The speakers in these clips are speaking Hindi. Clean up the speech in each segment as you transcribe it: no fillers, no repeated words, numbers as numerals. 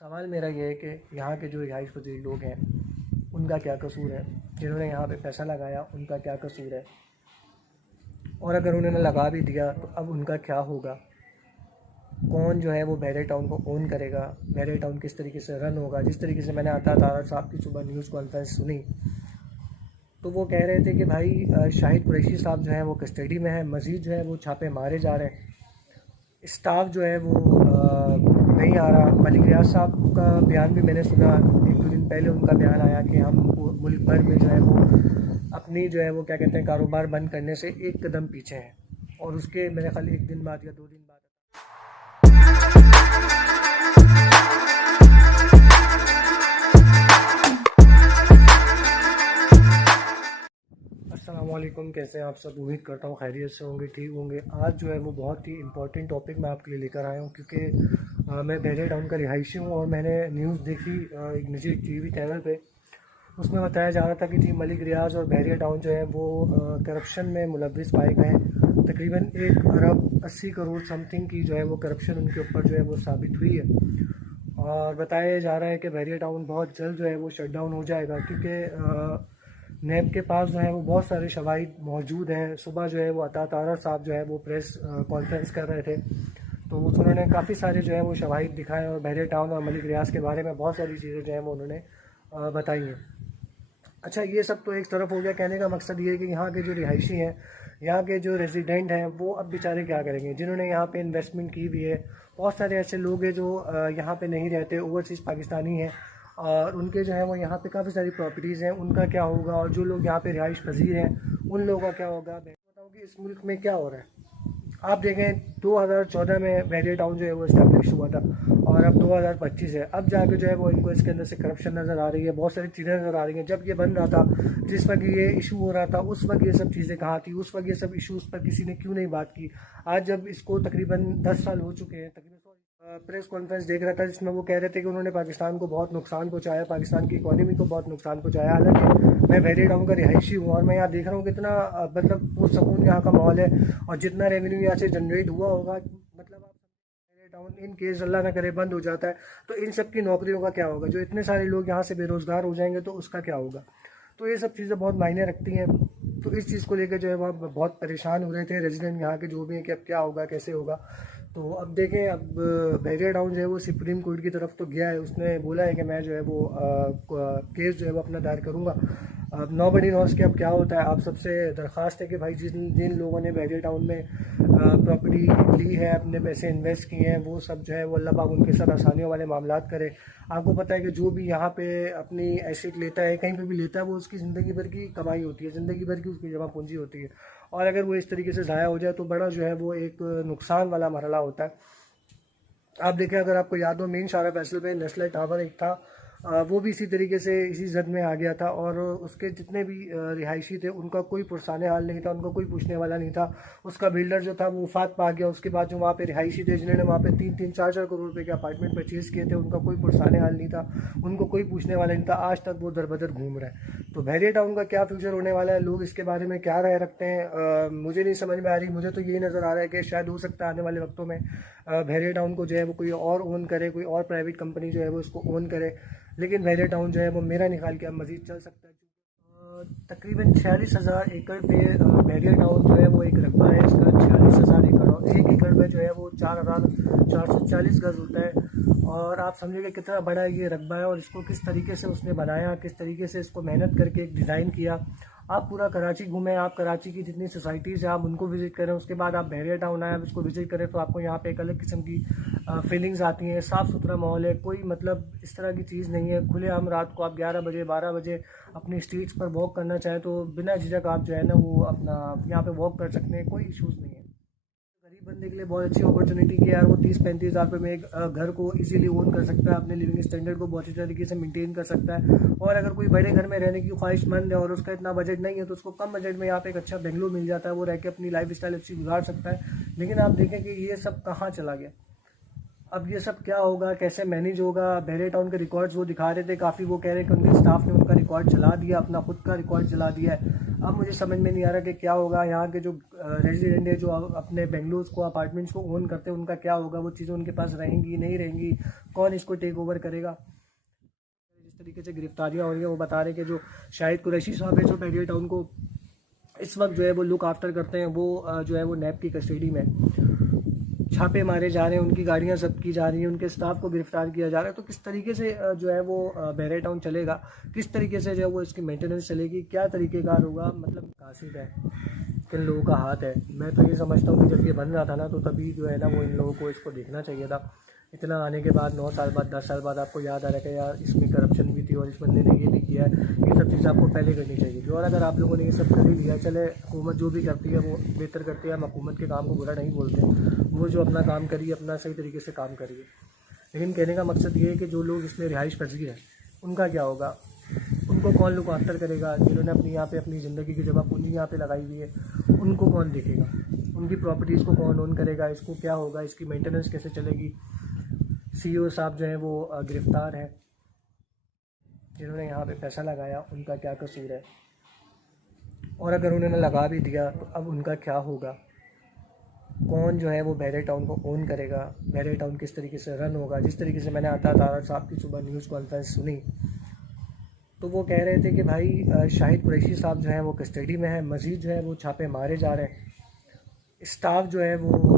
सवाल मेरा ये है कि यहाँ के जो रिहाइश पजीर लोग हैं उनका क्या कसूर है, जिन्होंने यहाँ पे पैसा लगाया उनका क्या कसूर है, और अगर उन्होंने लगा भी दिया तो अब उनका क्या होगा। कौन जो है वो बहरिया टाउन को ओन करेगा, बहरिया टाउन किस तरीके से रन होगा। जिस तरीके से मैंने अता तारा साहब की सुबह न्यूज़ कॉन्फ्रेंस सुनी तो वो कह रहे थे कि भाई शाहिद कुरैशी साहब जो है वो कस्टडी में है, मज़ीद जो है वो छापे मारे जा रहे हैं, स्टाफ जो है वो नहीं आ रहा। मलिक रियाज साहब का बयान भी मैंने सुना, एक दो दिन पहले उनका बयान आया कि हम मुल्क भर में जो है वो अपनी जो है वो क्या कहते हैं कारोबार बंद करने से एक कदम पीछे हैं, और उसके मेरे ख्याल एक दिन बाद या 2 दिन बाद। अस्सलाम वालेकुम, कैसे हैं आप सब। उम्मीद करता हूँ खैरियत से होंगे, ठीक होंगे। आज जो है वो बहुत ही इंपॉर्टेंट टॉपिक मैं आपके लिए लेकर आया हूँ, क्योंकि मैं बहरिया टाउन का रिहायशी हूँ और मैंने न्यूज़ देखी एक निजी टीवी चैनल पे। उसमें बताया जा रहा था कि जी मलिक रियाज और बहरिया टाउन जो है वो करप्शन में मुलव्विस पाए गए हैं। तकरीबन 1 अरब 80 करोड़ समथिंग की जो है वो करप्शन उनके ऊपर जो है वो साबित हुई है, और बताया जा रहा है कि बहरिया टाउन बहुत जल्द जो है वो शट डाउन हो जाएगा, क्योंकि नैब के पास जो है वो बहुत सारे शवाहिद मौजूद हैं। सुबह जो है वो अता तारा साहब जो है वो प्रेस कॉन्फ्रेंस कर रहे थे, तो उन्होंने काफ़ी सारे जो है वो शवाहिद दिखाए और बहरिया टाउन और मलिक रियाज के बारे में बहुत सारी चीज़ें जो है वो उन्होंने बताई हैं। अच्छा, ये सब तो एक तरफ हो गया। कहने का मकसद ये है कि यहाँ के जो रिहायशी हैं, यहाँ के जो रेजिडेंट हैं, वो अब बेचारे क्या करेंगे, जिन्होंने यहाँ पे इन्वेस्टमेंट की भी है। बहुत सारे ऐसे लोग हैं जो यहाँ पे नहीं रहते, ओवरसीज़ पाकिस्तानी हैं, और उनके जो है वो यहाँ पे काफ़ी सारी प्रॉपर्टीज़ हैं। उनका क्या होगा, और जो लोग यहाँ पे रिहाइश पजीर हैं उन लोगों का क्या होगा। मैं बताऊँ कि इस मुल्क में क्या हो रहा है। आप देखें 2014 में बहरिया टाउन जो है वो इस्टेब्लिश हुआ था, और अब 2025 है। अब जाके जो है वो इनको इसके अंदर से करप्शन नज़र आ रही है, बहुत सारी चीज़ें नज़र आ रही हैं। जब ये बन रहा था, जिस वक्त ये इशू हो रहा था, उस वक्त ये सब चीज़ें कहाँ थी, उस वक्त ये सब इशूज़ पर किसी ने क्यों नहीं बात की। आज जब इसको तकरीबन 10 साल हो चुके हैं, तकरीबन प्रेस कॉन्फ्रेंस देख रहा था जिसमें वो कह रहे थे कि उन्होंने पाकिस्तान को बहुत नुकसान पहुंचाया, पाकिस्तान की इकोनॉमी को बहुत नुकसान पहुंचाया। हालांकि मैं बहरिया टाउन का रिहायशी हूँ और मैं यहाँ देख रहा हूँ कितना मतलब पुरसकून यहाँ का माहौल है, और जितना रेवेन्यू यहाँ से जनरेट हुआ होगा, मतलब आप बहरिया टाउन इन केस अल्लाह ना करे बंद हो जाता है तो इन सब की नौकरियों का क्या होगा। जो इतने सारे लोग यहाँ से बेरोज़गार हो जाएंगे तो उसका क्या होगा। तो ये सब चीज़ें बहुत मायने रखती हैं। तो इस चीज़ को लेकर जो है वह बहुत परेशान हो रहे थे रेजिडेंट यहाँ के जो भी हैं कि अब क्या होगा, कैसे होगा। तो अब देखें, अब बहरिया टाउन जो है वो सुप्रीम कोर्ट की तरफ तो गया है, उसने बोला है कि मैं जो है वो केस जो है वो अपना दायर करूँगा। अब नोबडी नोस कि अब क्या होता है। आप सबसे दरख्वास्त है कि भाई जिन जिन लोगों ने बहरिया टाउन में प्रॉपर्टी ली है, अपने पैसे इन्वेस्ट किए हैं, वो सब जो है वो अल्लाह पाक उनके साथ आसानियों वाले मामलात करे। आपको पता है कि जो भी यहाँ पे अपनी एसेट लेता है, कहीं पे भी लेता है, वो उसकी ज़िंदगी भर की कमाई होती है, ज़िंदगी भर की उसकी जमा पूंजी होती है, और अगर वो इस तरीके से ज़ाया हो जाए तो बड़ा जो है वो एक नुकसान वाला मरहला होता है। आप देखें, अगर आपको याद हो, मेन शाहरा फैसल पे नेस्ले टावर एक था, वो भी इसी तरीके से इसी जद में आ गया था, और उसके जितने भी रिहायशी थे उनका कोई पुरसाने हाल नहीं था, उनको कोई पूछने वाला नहीं था। उसका बिल्डर जो था वो वफात पा गया। उसके बाद जो वहाँ पे रिहायशी थे, जिन्होंने वहाँ पे 3-3, 4-4 करोड़ रुपए के अपार्टमेंट परचेज़ किए थे, उनका कोई पुरसाने हाल नहीं था, उनको कोई पूछने वाला नहीं था। आज तक वो दर बदर घूम रहे हैं। तो बहरिया टाउन का क्या फ्यूचर होने वाला है, लोग इसके बारे में क्या राय रखते हैं, मुझे नहीं समझ में आ रही। मुझे तो यही नज़र आ रहा है कि शायद हो सकता है आने वाले वक्तों में बहरिया टाउन को जो है वो कोई और ओन करे, कोई और प्राइवेट कंपनी जो है वो इसको ओन करे। लेकिन बहरिया टाउन जो है वो मेरा निकाल के अब मज़ीद चल सकता है। तकरीबन 46,000 एकड़ पे बहरिया टाउन जो है वो एक रकबा है इसका, 46,000 एकड़, और 1 एकड़ में जो है वो 4,440 गज़ होता है। और आप समझिए कितना बड़ा ये रकबा है, और इसको किस तरीके से उसने बनाया, किस तरीके से इसको मेहनत करके एक डिज़ाइन किया। आप पूरा कराची घूमें, आप कराची की जितनी सोसाइटीज़ हैं आप उनको विज़िट करें, उसके बाद आप बहरिया टाउन आए, आप इसको विज़िट करें, तो आपको यहाँ पे एक अलग किस्म की फीलिंग्स आती हैं। साफ़ सुथरा माहौल है, कोई मतलब इस तरह की चीज़ नहीं है। खुले आम रात को आप 11 बजे 12 बजे अपनी स्ट्रीट्स पर वॉक करना चाहें तो बिना झिझक आप जो है ना वो अपना यहाँ पे वॉक कर सकते हैं, कोई इशूज़ नहीं है। गरीब बंदे के लिए बहुत अच्छी अपॉर्चुनिटी की यार, वो 30-35 हज़ार रुपये में एक घर को इजीली ओन कर सकता है, अपने लिविंग स्टैंडर्ड को बहुत अच्छी तरीके से मेंटेन कर सकता है। और अगर कोई बड़े घर में रहने की ख्वाहिशमंद है और उसका इतना बजट नहीं है तो उसको कम बजट में यहाँ पे एक अच्छा बेंगलुरु मिल जाता है, वो रह के अपनी लाइफ स्टाइल अच्छी गुजार सकता है। लेकिन आप देखें कि ये सब कहाँ चला गया। अब ये सब क्या होगा, कैसे मैनेज होगा। बहरिया टाउन के रिकॉर्ड्स वो दिखा रहे थे काफ़ी, वो कह रहे हैं कि उनके स्टाफ ने उनका रिकॉर्ड चला दिया, अपना खुद का रिकॉर्ड चला दिया है। अब मुझे समझ में नहीं आ रहा कि क्या होगा। यहाँ के जो रेजिडेंट है, जो अपने बेंगलुरु को अपार्टमेंट्स को ओन करते हैं, उनका क्या होगा, वो चीज़ें उनके पास रहेंगी नहीं रहेंगी, कौन इसको टेक ओवर करेगा। जिस तरीके से गिरफ्तारियाँ हो रही हैं, वो बता रहे हैं कि जो शाहिद कुरैशी साहब है, जो बहरिया टाउन को इस वक्त जो है वो लुक आफ्टर करते हैं, वो जो है वो नैब की कस्टडी में, छापे मारे जा रहे हैं, उनकी गाड़ियां जब्त की जा रही हैं, उनके स्टाफ को गिरफ्तार किया जा रहा है। तो किस तरीके से जो है वो बहरिया टाउन चलेगा, किस तरीके से जो है वो इसकी मेंटेनेंस चलेगी, क्या तरीक़ेकार होगा, मतलब कासिद है, किन लोगों का हाथ है। मैं तो ये समझता हूँ कि जब ये बन रहा था ना, तो तभी जो है ना वो इन लोगों को इसको देखना चाहिए था। इतना आने के बाद 9 साल बाद 10 साल बाद आपको याद आ रहा है कि यार इसमें करप्शन भी थी और इस बंदे ने ये भी किया है, ये सब चीज़ आपको पहले करनी चाहिए थी। और अगर आप लोगों ने ये सब कर ही लिया, चले हुकूमत जो भी करती है वो बेहतर करती है, हम हुकूमत के काम को बुरा नहीं बोलते, वो जो अपना काम करिए, अपना सही तरीके से काम करिए। लेकिन कहने का मकसद ये है कि जो लोग इसमें रिहाइश पजीर है, उनका क्या होगा, उनको कौन लुक आफ्टर करेगा। जिन्होंने अपनी यहाँ पे अपनी ज़िंदगी की जगह पूंजी यहाँ पे लगाई हुई है, उनको कौन देखेगा, उनकी प्रॉपर्टीज़ को कौन ओन करेगा, इसको क्या होगा, इसकी मेंटेनेंस कैसे चलेगी। CEO साहब जो है वो गिरफ़्तार हैं, जिन्होंने यहाँ पे पैसा लगाया, उनका क्या कसूर है। और अगर उन्होंने लगा भी दिया तो अब उनका क्या होगा, कौन जो है वो बहरिया टाउन को ओन करेगा, बहरिया टाउन किस तरीके से रन होगा। जिस तरीके से मैंने आता तारा साहब की सुबह न्यूज़ कॉन्फ्रेंस सुनी, तो वो कह रहे थे कि भाई शाहिद कुरैशी साहब जो है वो कस्टडी में है, मज़ीद जो है वो छापे मारे जा रहे हैं, स्टाफ जो है वो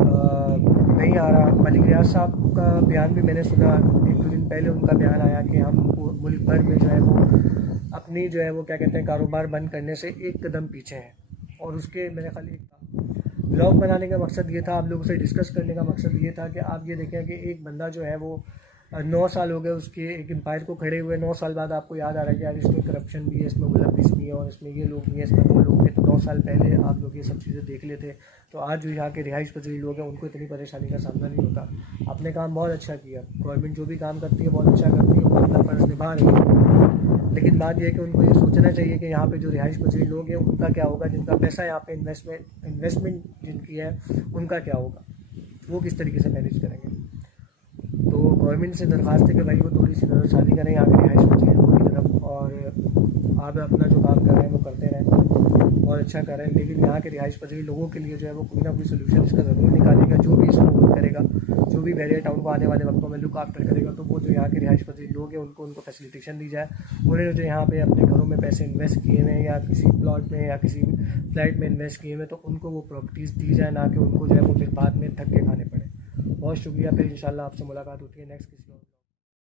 नहीं आ रहा। मलिक रियाज साहब का बयान भी मैंने सुना, 1-2 दिन पहले उनका बयान आया कि हम मुल्क भर में जो है वो अपनी जो है वो क्या कहते हैं कारोबार बंद करने से एक कदम पीछे हैं। और उसके मेरे ख्याल एक ब्लॉग बनाने का मकसद ये था, आप लोगों से डिस्कस करने का मकसद ये था कि आप ये देखें कि एक बंदा जो है वो 9 साल हो गए उसके एक एम्पायर को खड़े हुए, 9 साल बाद आपको याद आ रहा है कि यार इसमें करप्शन भी है, इसमें मुलविस भी है, और इसमें ये लोग भी हैं, इसमें वो लोग भी। तो 9 साल पहले आप लोग ये सब चीज़ें देख लेते तो आज जो यहाँ के रिहाइश पजीर लोग हैं उनको इतनी परेशानी का सामना नहीं होता। आपने काम बहुत अच्छा किया, गवर्नमेंट जो भी काम करती है बहुत अच्छा करती है, वो अपना फ़र्ज़ निभा रही है। लेकिन बात यह है कि उनको ये सोचना चाहिए कि यहाँ पे जो रिहाइश पजीर लोग हैं उनका क्या होगा, जिनका पैसा यहाँ पे इन्वेस्टमेंट जिनकी है उनका क्या होगा, वो किस तरीके से मैनेज करेंगे। तो गवर्नमेंट से दरख्वास्त है कि भाई वो थोड़ी सी नज़रसानी करें यहाँ के रिहाइश पजीरों की तरफ, और आप अपना जो काम कर रहे हैं वो करते रहें, बहुत अच्छा कर रहे हैं। लेकिन यहाँ के रिहाइश पजीर लोगों के लिए जो है वो कोई ना कोई सोल्यूशन इसका ज़रूर निकालेगा, जो भी इसको ओन करेगा, जो भी बहरिया टाउन को आने वाले वक्तों में लुक आफ्टर करेगा, तो वो जो यहाँ के रिहाइश पजीर लोग हैं उनको फैसिलिटेशन दी जाए। उन्होंने जो यहाँ पे अपने घरों में पैसे इन्वेस्ट किए हुए हैं, या किसी प्लॉट में या किसी फ्लैट में इन्वेस्ट किए हुए हैं, तो उनको वो प्रॉपर्टीज़ दी जाए, ना कि उनको जो है वो फिर बाद में धक्के खाने पड़े। बहुत शुक्रिया, फिर इंशाल्लाह आपसे मुलाकात होती है नेक्स्ट किसी